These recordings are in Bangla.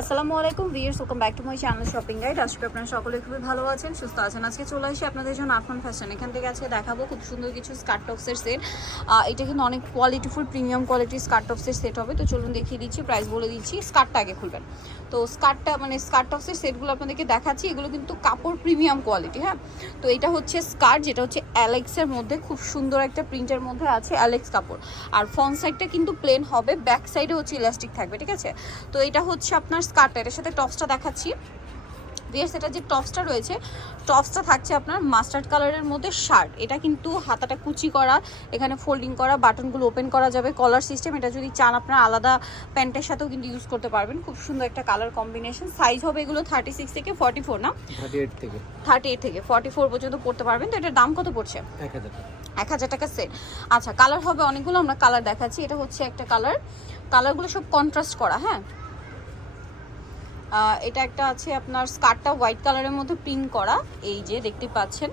আসসালামু আলাইকুম viewers welcome back to my channel shopping guide আজকে আপনারা সকলে খুবই ভালো আছেন, সুস্থ আছেন। আজকে চলে আসি আপনাদের জন্য আফান ফ্যাশন এখান থেকে আজকে দেখাবো খুব সুন্দর কিছু স্কার্ট টপসের সেট এটা কিন্তু অনেক কোয়ালিটিফুল প্রিমিয়াম কোয়ালিটির স্কার্ট টপসের সেট হবে। তো চলুন দেখিয়ে দিচ্ছি প্রাইস বলে দিচ্ছি স্কার্টটা আগে খুলবেন। তো স্কার্টটা মানে স্কার্ট টপসের সেটগুলো আপনাদেরকে দেখাচ্ছি, এগুলো কিন্তু কাপড় প্রিমিয়াম কোয়ালিটি হ্যাঁ? তো এটা হচ্ছে স্কার্ট যেটা হচ্ছে অ্যালেক্সের মধ্যে, খুব সুন্দর একটা প্রিন্টের মধ্যে আছে অ্যালেক্স কাপড়। আর ফ্রন্ট সাইডটা কিন্তু প্লেন হবে ব্যাক সাইডে হচ্ছে ইলাস্টিক থাকবে, ঠিক আছে? তো এটা হচ্ছে আপনার স্কার্টটা এটার সাথে টপসটা দেখাচ্ছি। বিয়ার্স এটা যে টপসটা রয়েছে টপসটা থাকছে আপনার মাস্টার্ড কালারের মধ্যে শার্ট এটা কিন্তু হাতাটা কুচি করা এখানে ফোল্ডিং করা বাটনগুলো ওপেন করা যাবে। কলার সিস্টেম এটা যদি চান আপনার আলাদা প্যান্টের সাথেও কিন্তু ইউজ করতে পারবেন। খুব সুন্দর একটা কালার কম্বিনেশন সাইজ হবে এগুলো থার্টি সিক্স থেকে ফর্টি ফোর না থার্টি এইট থেকে ফর্টি ফোর পর্যন্ত পড়তে পারবেন। তো এটার দাম কত পড়ছে? এক হাজার টাকা। সেট আচ্ছা কালার হবে অনেকগুলো আমরা কালার দেখাচ্ছি। এটা হচ্ছে একটা কালার কালারগুলো সব কন্ট্রাস্ট করা হ্যাঁ? এটা একটা আছে আপনার স্কার্টটা হোয়াইট কালারের মধ্যে প্রিন্ট করা। এই যে দেখতে পাচ্ছেন।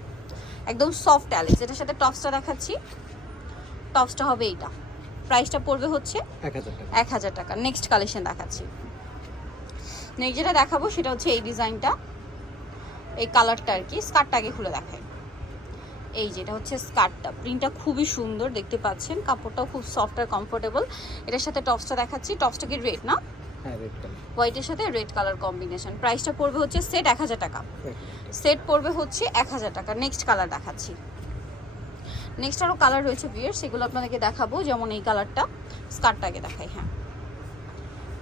একদম সফট অ্যালেক্স। এটার সাথে টপসটা দেখাচ্ছি। টপসটা হবে এইটা। প্রাইসটা পড়বে হচ্ছে এক হাজার টাকা। নেক্সট কালেকশন দেখাচ্ছি। নেক্সট যেটা দেখাবো সেটা হচ্ছে এই ডিজাইনটা। এই কালারটা আর কি। স্কার্টটা আগে খুলে দেখাই। এই যেটা হচ্ছে স্কার্টটা। প্রিন্টটা খুবই সুন্দর দেখতে পাচ্ছেন। কাপড়টাও খুব সফট আর কমফোর্টেবল এটার সাথে টপসটা দেখাচ্ছি। টপসটা কি রেড না? হোয়াইটের সাথে রেড কালার কম্বিনেশন প্রাইসটা পড়বে হচ্ছে সেট এক হাজার টাকা। সেট পড়বে হচ্ছে এক হাজার টাকা। নেক্সট কালার দেখাচ্ছি। নেক্সট আরও কালার রয়েছে বিয়ের সেগুলো আপনাদেরকে দেখাবো। যেমন এই কালারটা স্কার্টটাকে দেখাই হ্যাঁ।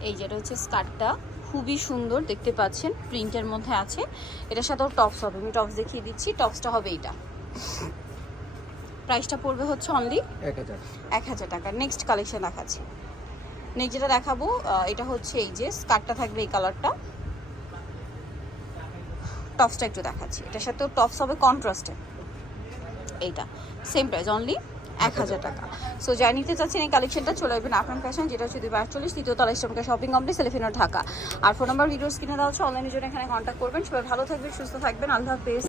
এই যেটা হচ্ছে স্কার্টটা খুবই সুন্দর দেখতে পাচ্ছেন প্রিন্টের মধ্যে আছে। এটার সাথেও টপস হবে। আমি টপস দেখিয়ে দিচ্ছি। টপসটা হবে এইটা। প্রাইসটা পড়বে হচ্ছে অনলি এক হাজার। টাকা। নেক্সট কালেকশন দেখাচ্ছি। নেক্সট যেটা দেখাবো এটা হচ্ছে এই যে স্কার্টটা থাকবে এই কালারটা। টপসটা একটু দেখাচ্ছি। এটার সাথেও টপস হবে কন্ট্রাস্টে। এইটা সেম প্রাইস অনলি এক হাজার টাকা। সো যাই নিতে চাচ্ছেন এই কালেকশনটা চলে আসবেন আপনার ফ্যাশন যেটা হচ্ছে দুই চল্লিশ তৃতীয় তলা ইসলামকা শপিং কমপ্লেক্স এলিফিনার ঢাকা। আর ফোন নাম্বার ভিডিওস কিনে দেওয়া হচ্ছে অনলাইনের জন্য এখানে কন্ট্যাক্ট করবেন। সবাই ভালো থাকবেন সুস্থ থাকবেন। আল্লাহ হাফেজ।